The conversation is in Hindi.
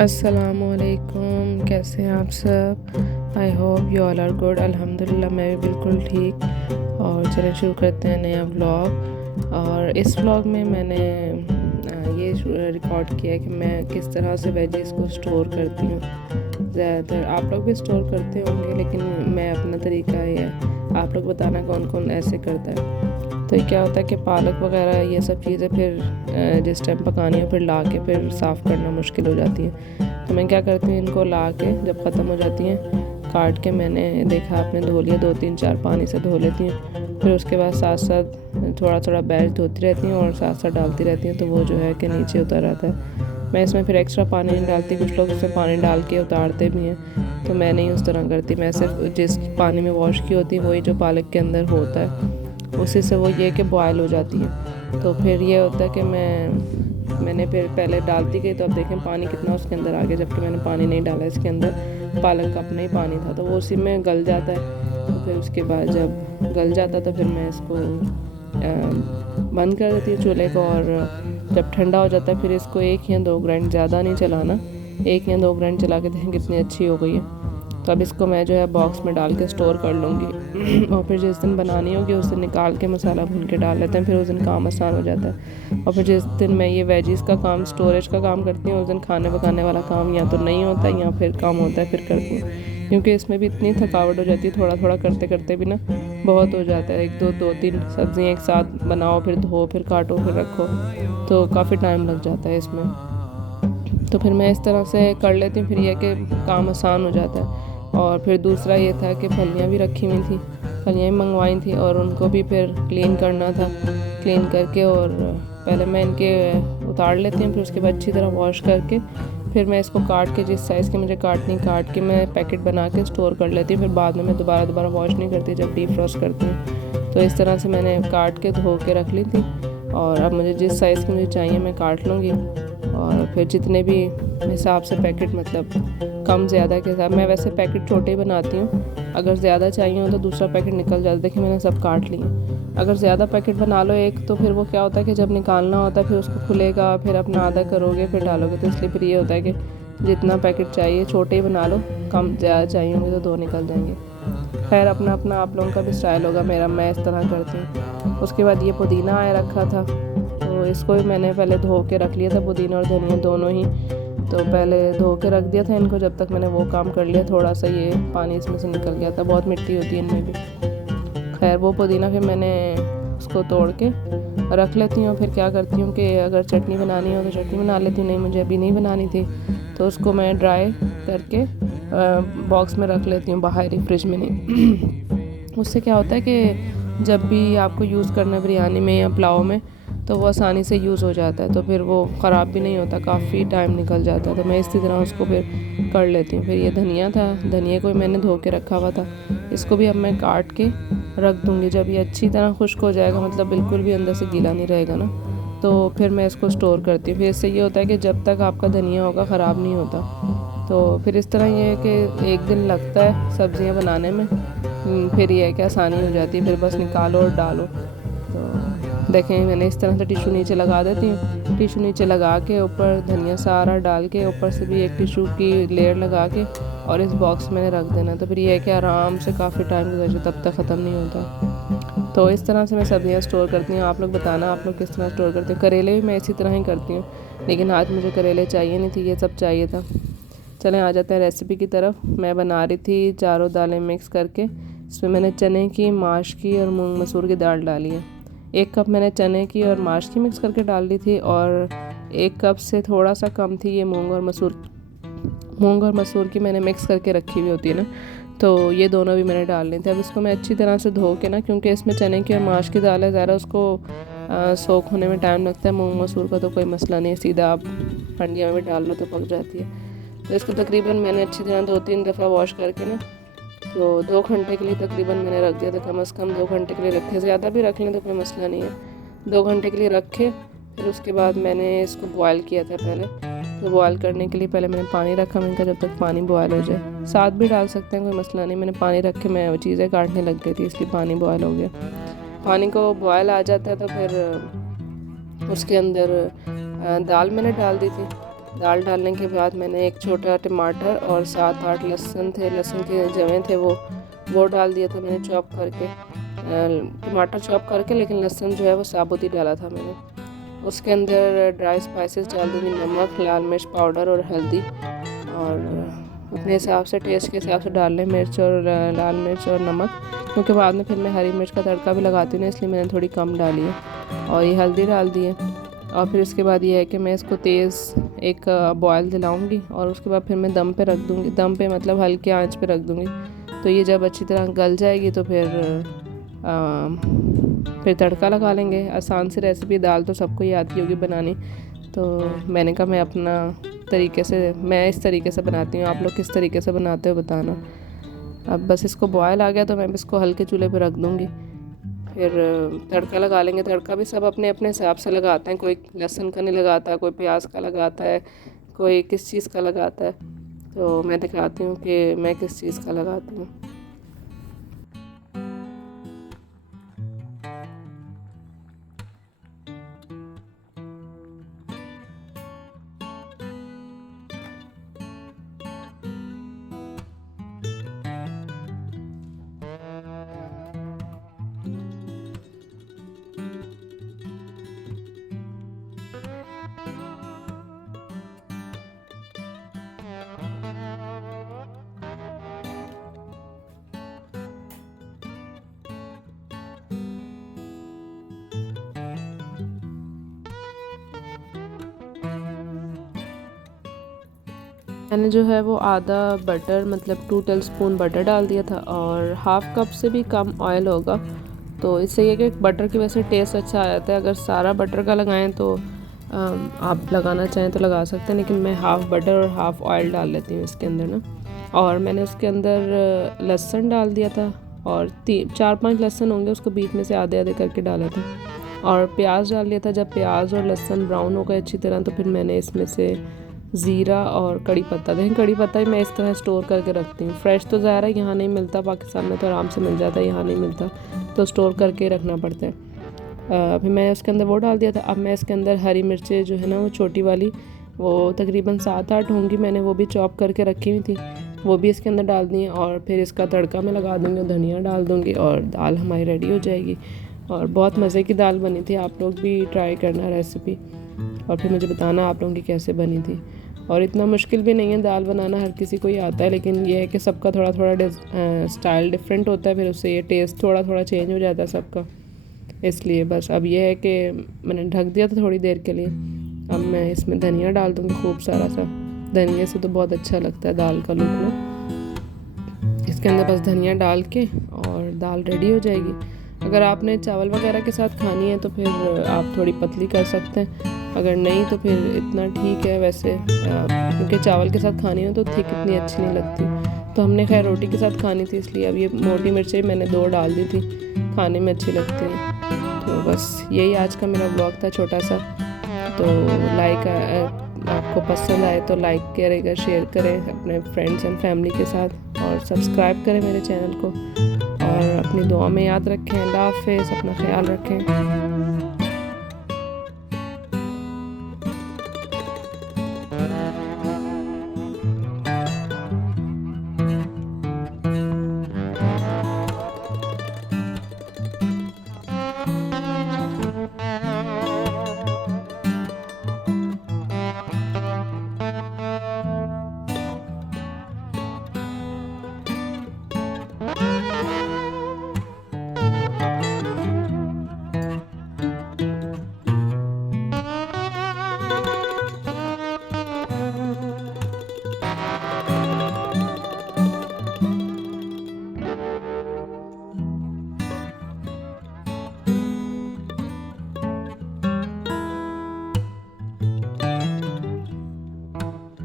अस्सलामुअलैकुम, कैसे हैं आप सब। I hope you all are good. अल्हम्दुलिल्लाह मैं भी बिल्कुल ठीक। और चलिए शुरू करते हैं नया व्लॉग। और इस व्लॉग में मैंने ये रिकॉर्ड किया है कि मैं किस तरह से वेजीज़ को स्टोर करती हूँ। ज़्यादातर आप लोग भी स्टोर करते होंगे, लेकिन मैं अपना तरीका ये है, आप लोग बताना कौन कौन ऐसे करता है। तो ये क्या होता है कि पालक वगैरह ये सब चीज़ें फिर जिस टाइम पकानी हो फिर ला के फिर साफ़ करना मुश्किल हो जाती है। तो मैं क्या करती हूँ, इनको ला के जब ख़त्म हो जाती हैं काट के, मैंने देखा आपने धो लिया, 2-3-4 पानी से धो लेती हूँ। फिर उसके बाद साथ साथ थोड़ा थोड़ा बैच धोती रहती हूँ और साथ साथ डालती रहती हूँ, तो वो जो है कि नीचे उतर आता है। मैं इसमें फिर एक्स्ट्रा पानी नहीं डालती, कुछ लोग इसमें पानी डाल के उतारते भी हैं, तो मैं नहीं उस तरह करती। मैं सिर्फ जिस पानी में वॉश की होती है वही जो पालक के अंदर होता है उसी से वो ये कि बॉयल हो जाती है। तो फिर ये होता है कि मैंने फिर पहले डालती गई, तो अब देखें पानी कितना उसके अंदर आ गया, जबकि मैंने पानी नहीं डाला इसके अंदर, पालक का अपना ही पानी था, तो वो उसी में गल जाता है। तो फिर उसके बाद जब गल जाता तो फिर मैं इसको बंद कर देती हूँ चूल्हे को, और जब ठंडा हो जाता है फिर इसको 1 या 2 ग्राइंड, ज़्यादा नहीं चलाना, 1 या 2 ग्राइंड चला के देखें कितनी अच्छी हो गई है। तो अब इसको मैं जो है बॉक्स में डाल के स्टोर कर लूँगी और फिर जिस दिन बनानी होगी उस दिन निकाल के मसाला भून के डाल लेते हैं, फिर उस दिन काम आसान हो जाता है। और फिर जिस दिन मैं ये वेजीज़ का काम, स्टोरेज का काम करती हूँ, उस दिन खाने पकाने वाला काम या तो नहीं होता या फिर कम होता है, फिर करती हूँ, क्योंकि इसमें भी इतनी थकावट हो जाती है, थोड़ा थोड़ा करते करते भी ना बहुत हो जाता है। 1-2 2-3 सब्ज़ियाँ एक साथ बनाओ, फिर धो, फिर काटो, फिर रखो, तो काफ़ी टाइम लग जाता है इसमें। तो फिर मैं इस तरह से कर लेती हूँ, फिर यह कि काम आसान हो जाता है। और फिर दूसरा ये था कि फलियाँ भी रखी हुई थी, फलियाँ भी मंगवाई थी, और उनको भी फिर क्लीन करना था। क्लीन करके और पहले मैं इनके उतार लेती हूँ, फिर उसके बाद अच्छी तरह वॉश करके फिर मैं इसको काट के, जिस साइज़ की मुझे काटनी, काट के मैं पैकेट बना के स्टोर कर लेती हूँ। फिर बाद में मैं दोबारा वॉश नहीं करती जब डीफ्रॉस्ट करती हूँ। तो इस तरह से मैंने काट के धो के रख ली थी, और अब मुझे जिस साइज़ की मुझे चाहिए मैं काट लूँगी। और फिर जितने भी हिसाब से पैकेट, मतलब कम ज़्यादा के हिसाब, मैं वैसे पैकेट छोटे ही बनाती हूँ, अगर ज़्यादा चाहिए हो तो दूसरा पैकेट निकल जाता है। देखिए मैंने सब काट लिए। अगर ज़्यादा पैकेट बना लो एक, तो फिर वो क्या होता है कि जब निकालना होता है फिर उसको खुलेगा, फिर अपना आधा करोगे फिर डालोगे, तो इसलिए फिर ये होता है कि जितना पैकेट चाहिए छोटे ही बना लो, कम ज़्यादा चाहिए होंगे तो 2 निकल जाएंगे। खैर अपना अपना आप लोगों का भी स्टाइल होगा, मेरा मैं इस तरह करती हूँ। उसके बाद ये पुदीना आया रखा था, तो इसको भी मैंने पहले धो के रख लिया था, पुदीना और धनिया दोनों ही। तो पहले धो के रख दिया था इनको, जब तक मैंने वो काम कर लिया, थोड़ा सा ये पानी इसमें से निकल गया था, बहुत मिट्टी होती है इनमें भी। खैर वो पुदीना फिर मैंने उसको तोड़ के रख लेती हूँ। फिर क्या करती हूँ कि अगर चटनी बनानी हो तो चटनी बना लेती हूँ, नहीं मुझे अभी नहीं बनानी थी तो उसको मैं ड्राई करके बॉक्स में रख लेती हूँ, बाहर ही, फ्रिज में नहीं। उससे क्या होता है कि जब भी आपको यूज़ करना है बिरयानी में या पुलाव में, तो वो आसानी से यूज़ हो जाता है, तो फिर वो ख़राब भी नहीं होता, काफ़ी टाइम निकल जाता है। तो मैं इसी तरह उसको फिर कर लेती हूँ। फिर ये धनिया था, धनिया को मैंने धो के रखा हुआ था, इसको भी अब मैं काट के रख दूँगी। जब ये अच्छी तरह खुश्क हो जाएगा, मतलब बिल्कुल भी अंदर से गीला नहीं रहेगा ना, तो फिर मैं इसको स्टोर करती हूँ। फिर इससे ये होता है कि जब तक आपका धनिया होगा ख़राब नहीं होता। तो फिर इस तरह ये है कि 1 दिन लगता है सब्ज़ियाँ बनाने में, फिर ये है कि आसानी हो जाती है, फिर बस निकालो और डालो। तो देखें मैंने इस तरह से टिशू नीचे लगा देती हूँ, टिशू नीचे लगा के ऊपर धनिया सारा डाल के, ऊपर से भी एक टिशू की लेयर लगा के, और इस बॉक्स में रख देना। तो फिर ये है कि आराम से काफ़ी टाइम गुजर जाए, तब तक ख़त्म नहीं होता। तो इस तरह से मैं सब्ज़ियाँ स्टोर करती हूँ। आप लोग बताना आप लोग किस तरह स्टोर करते हो। करेले भी मैं इसी तरह ही करती हूँ, लेकिन आज मुझे करेले चाहिए नहीं थे, ये सब चाहिए था। चलें आ जाते हैं रेसिपी की तरफ। मैं बना रही थी चारों दालें मिक्स करके, इसमें मैंने चने की, माश की और मूंग मसूर की दाल डाली है। 1 कप मैंने चने की और माश की मिक्स करके डाल दी थी, और 1 कप से थोड़ा सा कम थी ये मूंग और मसूर की मैंने मिक्स करके रखी हुई होती है ना, तो ये दोनों भी मैंने डाल ली थी। अब इसको मैं अच्छी तरह से धो के ना, क्योंकि इसमें चने की और माश की दाल है, ज़्यादा उसको सोख होने में टाइम लगता है। मूंग मसूर का तो कोई मसला नहीं है, सीधा आप हंडिया में डाल लो तो पक जाती है। तो इसको तकरीबन मैंने अच्छी तरह 2-3 दफ़ा वॉश करके ना, तो 2 घंटे के लिए तकरीबन मैंने रख दिया था, कम से कम 2 घंटे के लिए रखे, ज़्यादा भी रख लें तो कोई मसला नहीं है। 2 घंटे के लिए रखे, फिर उसके बाद मैंने इसको बॉयल किया था पहले। तो बॉयल करने के लिए पहले मैंने पानी रखा, मैंने कहा जब तक पानी बॉयल हो जाए, साथ भी डाल सकते हैं कोई मसला नहीं। मैंने पानी रख के मैं वो चीज़ें काटने लग गई थी, इसलिए पानी बॉयल हो गया। पानी को बॉयल आ जाता है तो फिर उसके अंदर दाल मैंने डाल दी थी। दाल डालने के बाद मैंने एक छोटा टमाटर और 7-8 लहसुन थे, लहसुन के जवे थे वो डाल दिया था मैंने चॉप करके। टमाटर चॉप करके, लेकिन लहसुन जो है वो साबुत ही डाला था मैंने। उसके अंदर ड्राई स्पाइसेस डाल दूँगी, नमक, लाल मिर्च पाउडर और हल्दी, और अपने हिसाब से, टेस्ट के हिसाब से डाल लें मिर्च और लाल मिर्च और नमक, क्योंकि बाद में फिर मैं हरी मिर्च का तड़का भी लगाती हूँ ना, इसलिए मैंने थोड़ी कम डाली है। और ये हल्दी डाल दी है। और फिर इसके बाद ये है कि मैं इसको तेज़ एक बॉयल दिलाऊंगी, और उसके बाद फिर मैं दम पे रख दूँगी। दम पे मतलब हल्के आंच पे रख दूँगी। तो ये जब अच्छी तरह गल जाएगी तो फिर तड़का लगा लेंगे। आसान सी रेसिपी, दाल तो सबको ही आती होगी बनानी। तो मैंने कहा मैं अपना तरीके से, मैं इस तरीके से बनाती हूँ, आप लोग किस तरीके से बनाते हो बताना। अब बस इसको बॉयल आ गया तो मैं इसको हल्के चूल्हे पे रख दूँगी। फिर तड़का लगा लेंगे। तड़का भी सब अपने अपने हिसाब से लगाते हैं, कोई लहसुन का नहीं लगाता, कोई प्याज का लगाता है, कोई किस चीज़ का लगाता है। तो मैं दिखाती हूँ कि मैं किस चीज़ का लगाती हूँ। मैंने जो है वो आधा बटर, मतलब 2 टेबलस्पून बटर डाल दिया था, और हाफ़ कप से भी कम ऑयल होगा। तो इससे ये कि बटर की वजह से टेस्ट अच्छा आ जाता है। अगर सारा बटर का लगाएं तो आप लगाना चाहें तो लगा सकते हैं, लेकिन मैं हाफ़ बटर और हाफ़ ऑयल डाल लेती हूँ इसके अंदर ना। और मैंने उसके अंदर लहसुन डाल दिया था, और 4-5 लहसुन होंगे, उसको बीच में से आधे आधे करके डाला था। और प्याज डाल लिया था। जब प्याज और लहसुन ब्राउन हो गए अच्छी तरह, तो फिर मैंने इसमें से ज़ीरा और कड़ी पत्ता, देखें कड़ी पत्ता ही मैं इस तरह स्टोर करके रखती हूँ। फ्रेश तो ज़ाहिर है यहाँ नहीं मिलता, पाकिस्तान में तो आराम से मिल जाता है, यहाँ नहीं मिलता, तो स्टोर करके रखना पड़ता है। अभी मैं उसके अंदर वो डाल दिया था। अब मैं इसके अंदर हरी मिर्चें जो है ना वो छोटी वाली, वो तकरीबन 7-8 होंगी, मैंने वो भी चॉप करके रखी हुई थी, वो भी इसके अंदर डाल दी हैं। और फिर इसका तड़का मैं लगा दूँगी, धनिया डाल दूँगी, और दाल हमारी रेडी हो जाएगी। और बहुत मज़े की दाल बनी थी। आप लोग भी ट्राई करना रेसिपी, और फिर मुझे बताना आप लोगों की कैसे बनी थी। और इतना मुश्किल भी नहीं है दाल बनाना, हर किसी को ही आता है, लेकिन ये है कि सबका थोड़ा थोड़ा स्टाइल डिफरेंट होता है, फिर उससे ये टेस्ट थोड़ा थोड़ा चेंज हो जाता है सबका। इसलिए बस अब ये है कि मैंने ढक दिया था थोड़ी देर के लिए। अब मैं इसमें धनिया डाल दूँगी, खूब सारा सा। धनिया से तो बहुत अच्छा लगता है दाल का लुक ना। इसके अंदर बस धनिया डाल के और दाल रेडी हो जाएगी। अगर आपने चावल वगैरह के साथ खानी है तो फिर आप थोड़ी पतली कर सकते हैं, अगर नहीं तो फिर इतना ठीक है। वैसे क्योंकि चावल के साथ खानी हो तो थिक इतनी अच्छी नहीं लगती, तो हमने खैर रोटी के साथ खानी थी, इसलिए अब ये मोटी मिर्चें मैंने 2 डाल दी थी, खाने में अच्छी लगती हैं। तो बस यही आज का मेरा ब्लॉग था छोटा सा। तो आपको पसंद आए तो लाइक करेगा, शेयर करें अपने फ्रेंड्स एंड फैमिली के साथ, और सब्सक्राइब करें मेरे चैनल को, और अपनी दुआ में याद रखें। अल्लाह हाफ़िज़, अपना ख्याल रखें।